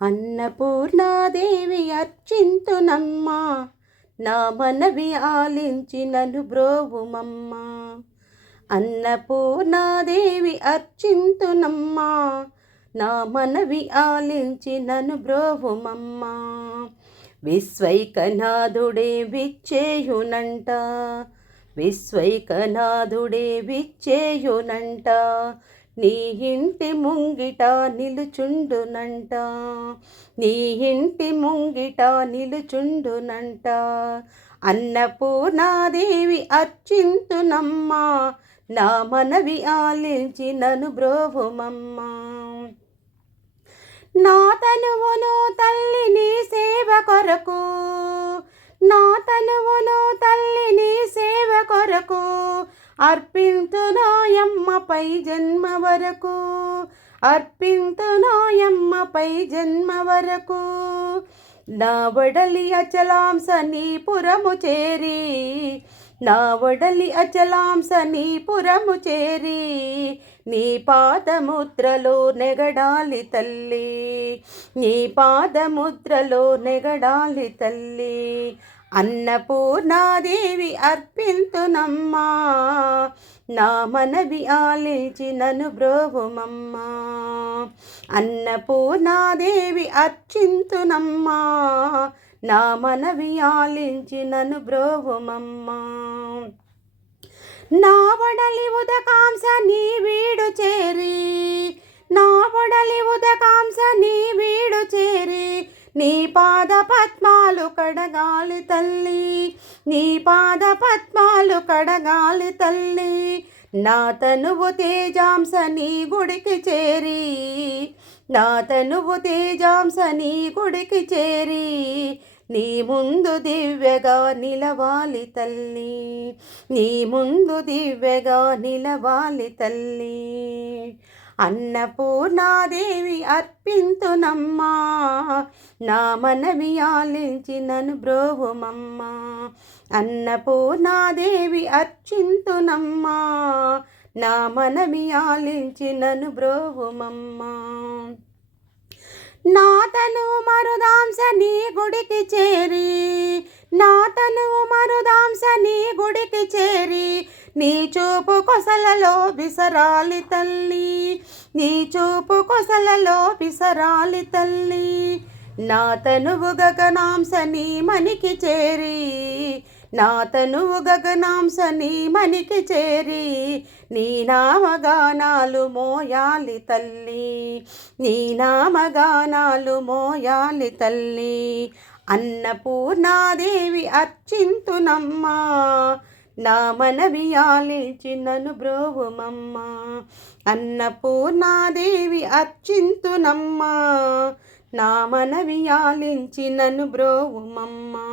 అన్నపూర్ణాదేవి అర్చింతునమ్మా, నా మనవి ఆలించి నన్ను బ్రోవుమమ్మా. అన్నపూర్ణాదేవి అర్చింతునమ్మా, నా మనవి ఆలించి నన్ను బ్రోవుమమ్మా. విశ్వైకనాథుడే విచ్చేయునంట, విశ్వైకనాథుడే విచ్చేయునంట, నీ ఇంటి ముంగిట నిలుచుండునంట, నీ ఇంటి ముంగిట నిలుచుండునంట. అన్నపూర్ణాదేవి అర్చింతునమ్మా, నా మనవి ఆలించి నన్ను బ్రోవుమమ్మా. నా తనువును తల్లి నీ సేవ కొరకు, నా తనువును తల్లి నీ సేవ కొరకు అర్పింతునాయమ్మపై జన్మ వరకు, అర్పింతునాయమ్మపై జన్మ వరకు. నా వడలి అచలాంస నీ పురము చేరి, నా వడలి అచలాంస నీ పురము చేరి, నీ పాదముద్రలో నెగడాలి తల్లి, నీ పాదముద్రలో నెగడాలి తల్లి. అన్నపూర్ణాదేవి అర్పింతునమ్మా, నా మనవి ఆలించి నన్ను బ్రోవుమమ్మా. అన్నపూర్ణాదేవి అర్చింతునమ్మా, నా మనవి ఆలించి నన్ను బ్రోవుమమ్మా. నా వడలి ఉదకాంస నీ వీడు చేరి, నా వడలి ఉదకాంస నీ వీడు చేరి, నీ పాద పద్మాలు కడగాలి తల్లి, నీ పాద పద్మాలు కడగాలి తల్లి. నా తనువు తేజాంస నీ గుడికి చేరి, నా తనువు తేజాంస నీ గుడికి చేరి, నీ ముందు దివ్యగా నిలవాలి తల్లి, నీ ముందు దివ్యగా నిలవాలి తల్లి. అన్నపూర్ణాదేవి అర్పింతునమ్మా, నా మనవి ఆలించి నన్ను బ్రోవుమమ్మా. అన్నపూర్ణాదేవి అర్చింతునమ్మా, నా మనవి ఆలించి నన్ను బ్రోవుమమ్మా. నా తనువు మరుదాంస నీ గుడికి చేరి, నా తనువు మరుదాంస నీ గుడికి చేరి, నీ చూపు కొసలలో విసరాలి తల్లి, నీ చూపు కొసలలో విసరాలి తల్లి. నా తనువు గగనాంస నీ మనికి చేరి, నా తనువు గగనాంస నీ మనికి చేరి, నీ నామగానాలు మోయాలి తల్లి, నీ నామగానాలు మోయాలి తల్లి. అన్నపూర్ణాదేవి అర్చింతునమ్మా, నా మనవి ఆలించి నన్ను బ్రోవుమమ్మా. అన్నపూర్ణాదేవి అర్చింతునమ్మా, నా మనవి ఆలించి నన్ను బ్రోవుమమ్మా.